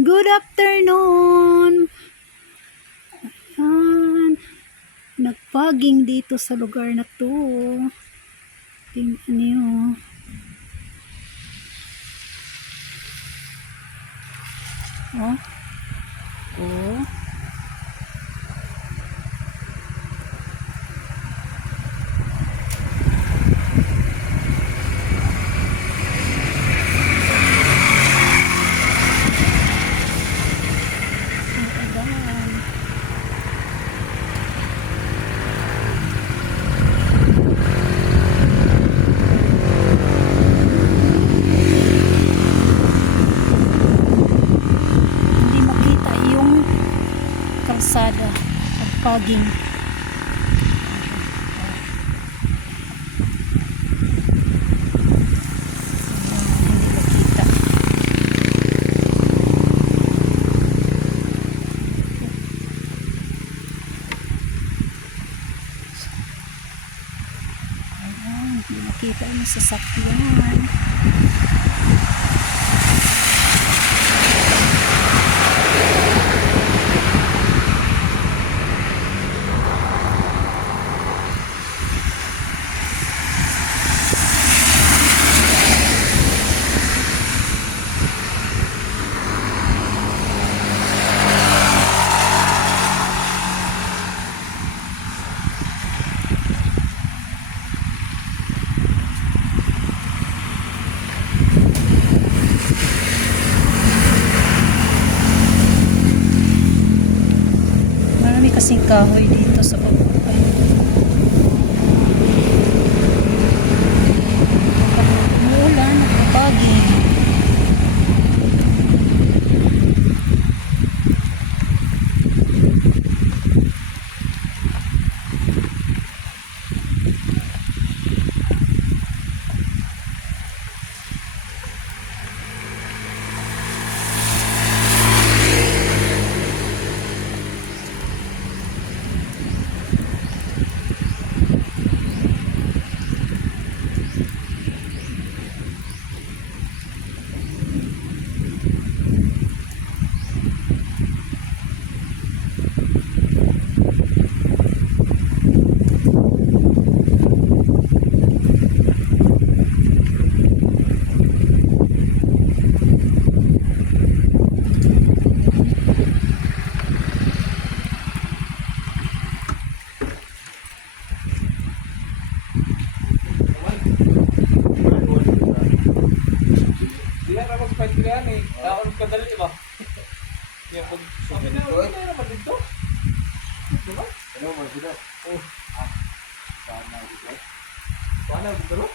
Good afternoon! Ayan. Nagpaging dito sa lugar na to. Tingnan niyo. Oh. Oh. Ayan. Hindi makita yung kalsada at paging. Ayan, Hindi makita. Yung sasakyan. Kasing kahoy dito sa baba. Yan eh. Ako nagkadali ba? Yan, pag sabi na, wala na naman dito. Diba? Ano mo sila? Oh, Sana dito. paano dito? no?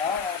Ah,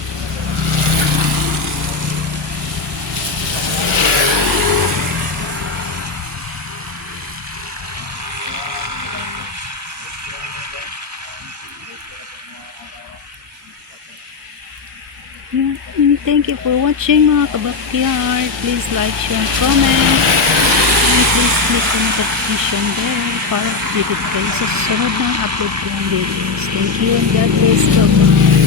ba? Ayan. Thank you for watching mga kabakyard. Please like, share, and comment. And please click the notification bell para updated kayo sa susunod na upload ko ng videos. Thank you and God bless. Bye-bye.